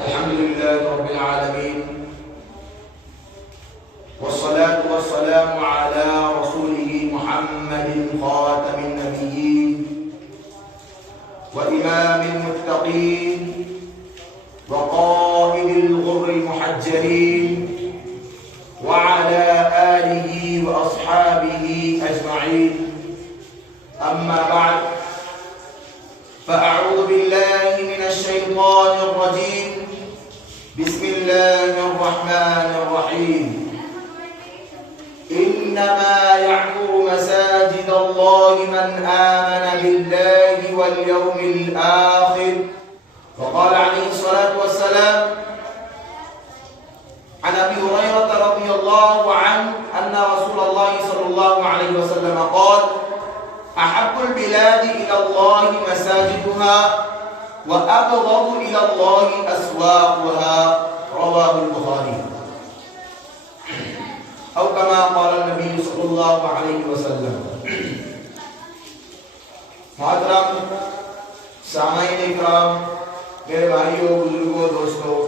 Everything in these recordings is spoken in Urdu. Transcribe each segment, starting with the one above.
الحمد لله رب العالمين والصلاة والسلام على رسوله محمد خاتم النبيين وإمام المتقين وقائد الغر المحجلين وعلى آله وأصحابه أجمعين. أما بعد، فأعوذ بالله من الشيطان الرجيم. بسم الله الرحمن الرحيم. إنما يعمر مساجد الله من آمن بالله واليوم الآخر. وقال عليه الصلاة والسلام عن أبي هريرة رضي الله عنه أن رسول الله صلى الله عليه وسلم قال: أحب البلاد إلى الله مساجدها وأبغض إلى الله أسواقها. رواه البخاري. أو كما قال النبي صلى الله عليه وسلم. محترم سامعین اکرام، میرے بھائیوں، بزرگوں، دوستوں،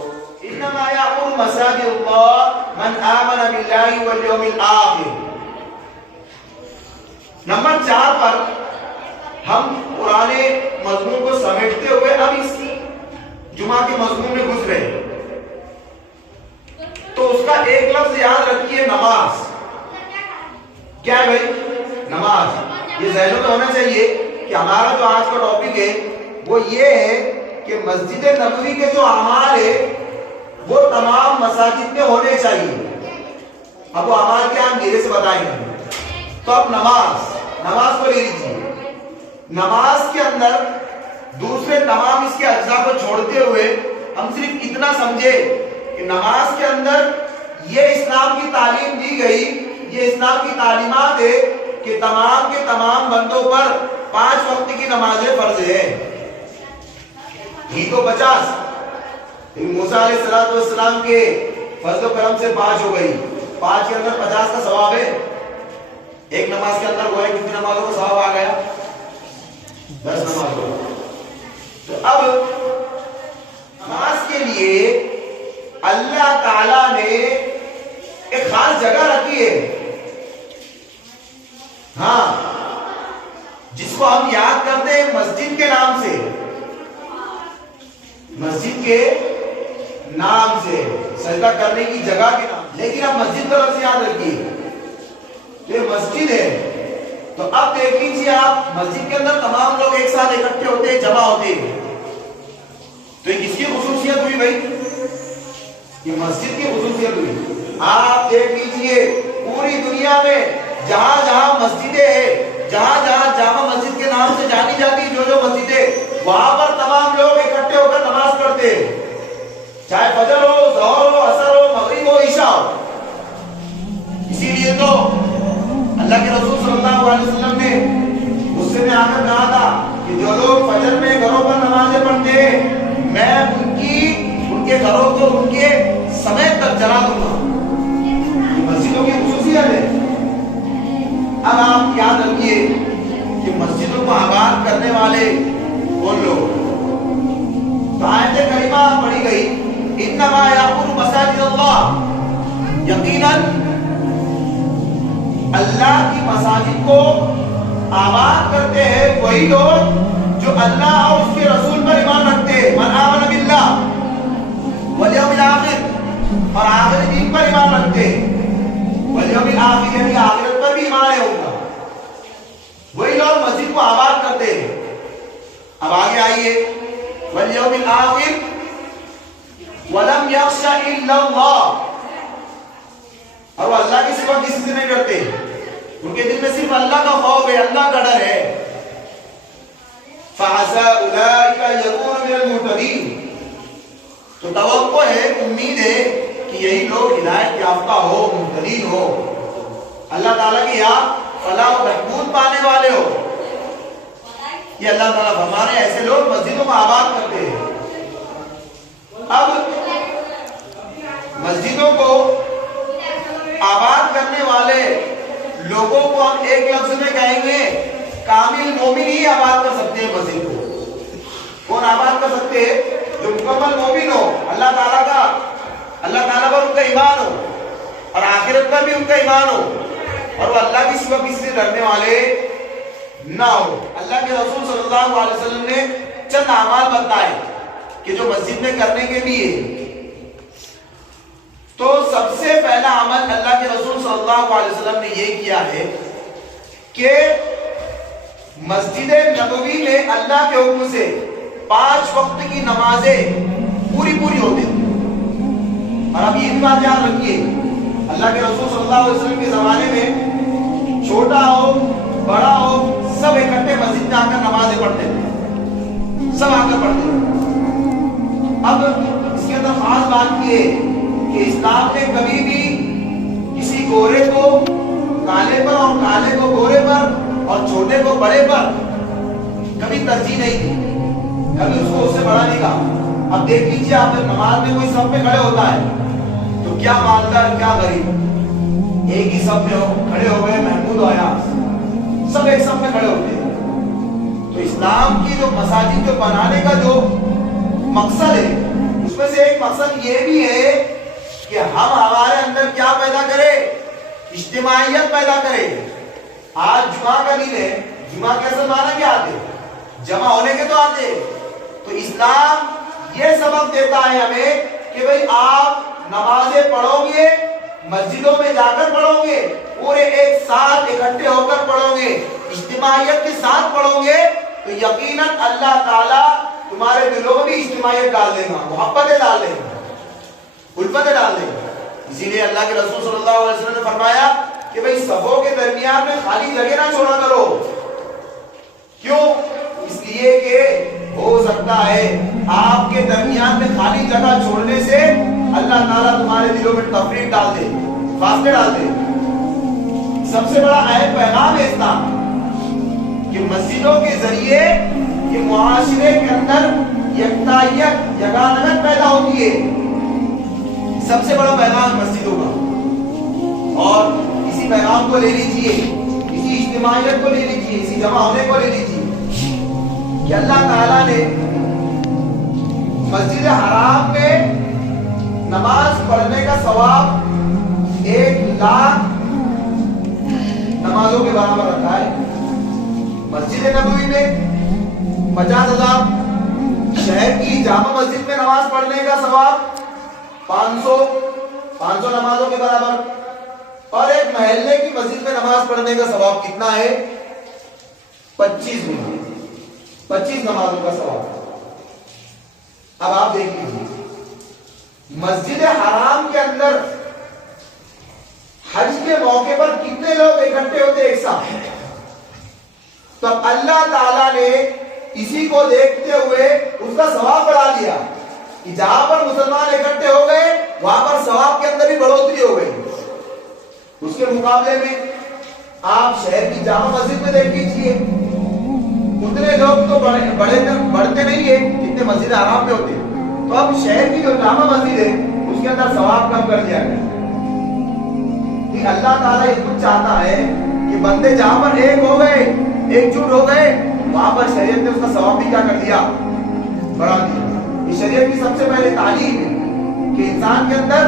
انما یعمر مساجد اللہ من آمن باللہ والیوم الآخر. نمبر 4 پر ہم پرانے مضمون کو سمیٹتے ہوئے اب اس جمعہ کے مضمون میں گھس رہے. تو اس کا ایک لفظ یاد رکھیے، نماز. کیا ہے بھائی؟ نماز. یہ ذہنوں میں ہونا چاہیے کہ ہمارا جو آج کا ٹاپک ہے وہ یہ ہے کہ مسجد نبوی کے جو اعمال ہے وہ تمام مساجد میں ہونے چاہیے. اب وہ اعمال کیا ہم دھیرے سے بتائیں گے. تو اب نماز کو لے لیجیے. نماز کے اندر دوسرے تمام اس کے اجزاء کو چھوڑتے ہوئے ہم صرف اتنا سمجھے کہ نماز کے اندر یہ اسلام کی تعلیم دی گئی، یہ اسلام کی تعلیمات ہے کہ تمام کے تمام بندوں پر 5 وقت کی نمازیں فرض ہیں. ہی تو 50. موسیٰ علیہ السلام کے فضل و کرم سے 5 ہو گئی. 5 کے اندر 50 کا ثواب ہے. ایک نماز کے اندر وہ ہے کتنی نمازوں کا ثواب آ گیا؟ 10 نمازوں. تو اب نماز کے لیے اللہ تعالی نے ایک خاص جگہ رکھی ہے، ہاں، جس کو ہم یاد کرتے ہیں مسجد کے نام سے. مسجد کے نام سے، سجدہ کرنے کی جگہ کے نام. لیکن اب مسجد کا لفظ یاد رکھیے، یہ مسجد ہے. تو اب دیکھ لیجیے آپ، مسجد کے اندر تمام لوگ ایک ساتھ اکٹھے ہوتے ہیں، جمع ہوتے ہیں. تو یہ کس کی خصوصیت ہوئی بھائی؟ یہ مسجد کی خصوصیت ہوئی. آپ دیکھ لیجیے پوری دنیا میں جہاں جہاں مسجدیں ہیں، جہاں جہاں جامع مسجد کے نام سے جانی جاتی جو مسجدیں، وہاں پر تمام لوگ اکٹھے ہو کر نماز پڑھتے ہیں، چاہے فجر ہو، ظہر ہو، عصر ہو، مغرب ہو، عشاء ہو. اسی لیے تو اللہ کے رسول صلی اللہ علیہ وسلم نے غصے میں آ کر کہا تھا کہ جو لوگ فجر میں گھروں پر نمازیں پڑھتے ہیں میں ان کے گھروں کو ان کے سمیت تک جلا دوں گا. یہ مسجدوں کی خصوصیت ہے. اب آپ یاد رکھیے کہ مسجدوں کو آباد کرنے والے کون لوگ. تو آیت کریمہ پڑھی گئی، انما یعمر مساجد اللہ. یقیناً اللہ کی مساجد کو آباد کرتے ہیں وہی لوگ جو اللہ اور اس کے رسول پر ایمان رکھتے ہیں. من آمن باللہ والیوم الآخر، اور آخری دن پر ایمان رکھتے ہیں. والیوم الآخر یعنی آخرت پر بھی ایمان ہے ہوگا. وہی لوگ مسجد کو آباد کرتے ہیں. اب آگے آئیے، والیوم الآخر ولم یخش الا اللہ. اور وہ اللہ کی سوا کسی سے نہیں ڈرتے، ان کے دل میں صرف اللہ کا خوف ہے، اللہ کا ڈر ہے. فَعَسَىٰ أُولَٰئِكَ يَكُونُوا مِنَ الْمُهْتَدِينَ. تو توقع ہے، امید ہے کہ یہی لوگ ہدایت یافتہ ہو، مہتدین ہو، اللہ تعالیٰ کی یاد، فلاح و بہبود پانے والے ہو. یہ اللہ تعالیٰ فرما رہے ہیں ایسے لوگ مسجدوں کو آباد کرتے ہیں. اب مسجدوں کو آباد کرنے والے لوگوں کو ہم ایک لفظ میں کہیں گے کامل مومن ہی آباد کر سکتے ہیں مسجد کو. کون آباد کر سکتے ہیں؟ جو مکمل مومن ہو، اللہ اللہ تعالیٰ پر ان کا ایمان ہو اور آخرت پر بھی ان کا ایمان ہو اور وہ اللہ کی سوا کسی سے ڈرنے والے نہ ہو۔ اللہ کے رسول صلی اللہ علیہ وسلم نے چند اعمال بتائے کہ جو مسجد میں کرنے کے لیے، تو سب سے پہلا عمل اللہ کے رسول صلی اللہ علیہ وسلم نے یہ کیا ہے کہ مسجد نبوی میں اللہ کے حکم سے 5 وقت کی نمازیں پوری ہوتی تھی۔ اور اب یہ بات یاد رکھیے، اللہ کے رسول صلی اللہ علیہ وسلم کے زمانے میں چھوٹا ہو بڑا ہو سب اکٹھے مسجد میں آ کر نمازیں پڑھتے تھے، سب آ کر پڑھتے تھے۔ اب اس کے اندر خاص بات یہ کہ اسلام نے کبھی بھی کسی گورے کو کالے پر اور کالے کو گورے پر اور چھوٹے کو بڑے پر کبھی ترجیح نہیں دی، کبھی اس کو اس سے بڑا نہیں کہا۔ اب دیکھ لیجیے، آپ جب نماز میں کوئی صف میں کھڑے ہوتا ہے تو کیا مالدار کیا غریب ایک ہی صف میں کھڑے ہو گئے، محمود و ایاز سب ایک صف میں کھڑے ہوتے ہیں۔ تو اسلام کی جو مساجد جو بنانے کا جو مقصد ہے، اس میں سے ایک مقصد یہ بھی ہے کہ ہم ہمارے اندر کیا پیدا کرے، اجتماعیت پیدا کرے۔ آج جمعہ کا دن ہے، جمعہ کے اصل معنی کیا آتے، جمع ہونے کے تو آتے۔ تو اسلام یہ سبق دیتا ہے ہمیں کہ بھئی آپ نمازیں پڑھو گے، مسجدوں میں جا کر پڑھو گے، پورے ایک ساتھ اکٹھے ہو کر پڑھو گے، اجتماعیت کے ساتھ پڑھو گے، تو یقیناً اللہ تعالیٰ تمہارے دلوں میں بھی اجتماعیت ڈال دے گا، محبتیں ڈال دے گا، الفتیں ڈال دے گا۔ اسی لیے اللہ کے رسول صلی اللہ علیہ وسلم نے فرمایا کہ بھئی صفوں کے درمیان میں خالی جگہ نہ چھوڑا کرو۔ کیوں؟ اس لیے کہ ہو سکتا ہے آپ کے درمیان میں خالی جگہ چھوڑنے سے اللہ تعالیٰ تمہارے دلوں میں تفریق ڈال دے، فاصلے ڈال دے۔ سب سے بڑا اہم پیغام ہے اسلام کہ مسجدوں کے ذریعے یہ معاشرے کے اندر یکتائیت یگانگت پیدا ہوتی ہے۔ سب سے بڑا پیغام مسجدوں کا، اور اسی پیغام کو لے لیجئے، اسی اجتماعیت کو لے لیجئے، اسی جمع ہونے کو لے لیجئے کہ اللہ تعالیٰ نے مسجد حرام میں نماز پڑھنے کا ثواب 1,00,000 نمازوں کے برابر رکھا ہے۔ مسجد نبوی میں 50,000، شہر کی جامع مسجد میں نماز پڑھنے کا ثواب 500 نمازوں کے برابر، اور ایک محلے کی مسجد میں نماز پڑھنے کا ثواب کتنا ہے؟ 25 نمازوں کا ثواب۔ اب آپ دیکھ لیجیے، مسجد حرام کے اندر حج کے موقع پر کتنے لوگ اکٹھے ہوتے ایک ساتھ؟ تو اب اللہ تعالیٰ نے اسی کو دیکھتے ہوئے اس کا ثواب بڑھا دیا کہ جہاں پر مسلمان اکٹھے ہو گئے وہاں پر ثواب کے اندر بھی بڑھوتری ہو گئی۔ اس کے مقابلے میں آپ شہر کی جامع مسجد میں دیکھ لیجیے، اتنے لوگ تو بڑھتے نہیں ہیں جتنے مسجد حرام میں ہوتے ہیں۔ تو اب شہر کی جو جامع مسجد ہے اس کے اندر ثواب کم کر دیا گیا۔ اللہ تعالیٰ یہ کچھ چاہتا ہے کہ بندے جہاں پر ایک ہو گئے، ایک جٹ ہو گئے، وہاں پر شریعت نے اس کا ثواب بھی کیا کر دیا، بڑھا دیا۔ یہ شریعت کی سب سے پہلے تعلیم ہے کہ انسان کے اندر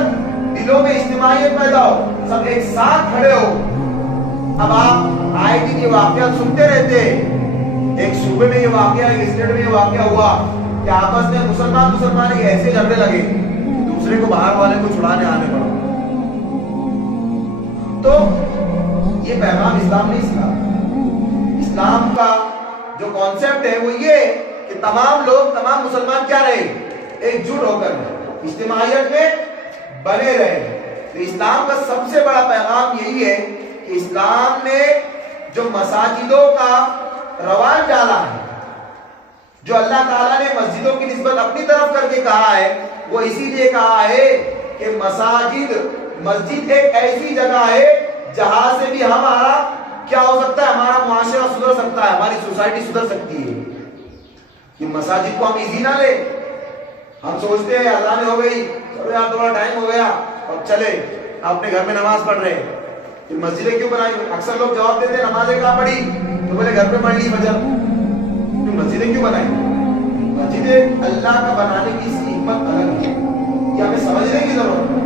دلوں میں اجتماعیت پیدا ہو، سب ایک ساتھ کھڑے ہو۔ اب آپ آئے دن یہ واقعات سنتے رہتے ہیں، ایک صوبے میں یہ واقعہ، ایک اسٹیٹ میں یہ واقعہ ہوا کہ آپس میں مسلمان ایک ایسے جھگڑے لگے دوسرے کو باہر والے کو چھڑانے آنے پڑا۔ تو یہ پیغام اسلام نہیں سکھا۔ اسلام کا جو کانسیپٹ ہے وہ یہ کہ تمام لوگ، تمام مسلمان کیا رہے، ایک جٹ ہو کر اجتماعیت میں بنے رہے۔ تو اسلام کا سب سے بڑا پیغام یہی ہے کہ اسلام نے جو مساجدوں کا رواج ڈالا ہے، جو اللہ تعالیٰ نے مسجدوں کی نسبت اپنی طرف کر کے کہا ہے، وہ اسی لیے کہا ہے کہ مسجد ایک ایسی جگہ ہے جہاں سے بھی ہمارا کیا ہو سکتا ہے، ہمارا معاشرہ سدھر سکتا ہے، ہماری سوسائٹی سدھر سکتی ہے۔ کہ مساجد کو ہم ایزی نہ لے، ہم سوچتے ہیں اذان ہو گئی، چلو یار تھوڑا ٹائم ہو گیا اب چلے اپنے گھر میں نماز پڑھ رہے ہیں۔ پھر مسجدیں کیوں بنائی؟ اکثر لوگ جواب دیتے ہیں نمازیں کہاں پڑھی؟ تو بولے گھر پہ پڑھ لی فجر۔ پھر مسجدیں کیوں بنائی؟ مسجدیں اللہ کا بنانے کی اس کی حکمت الگ ہے، کیا ہمیں سمجھنے کی ضرورت ہے۔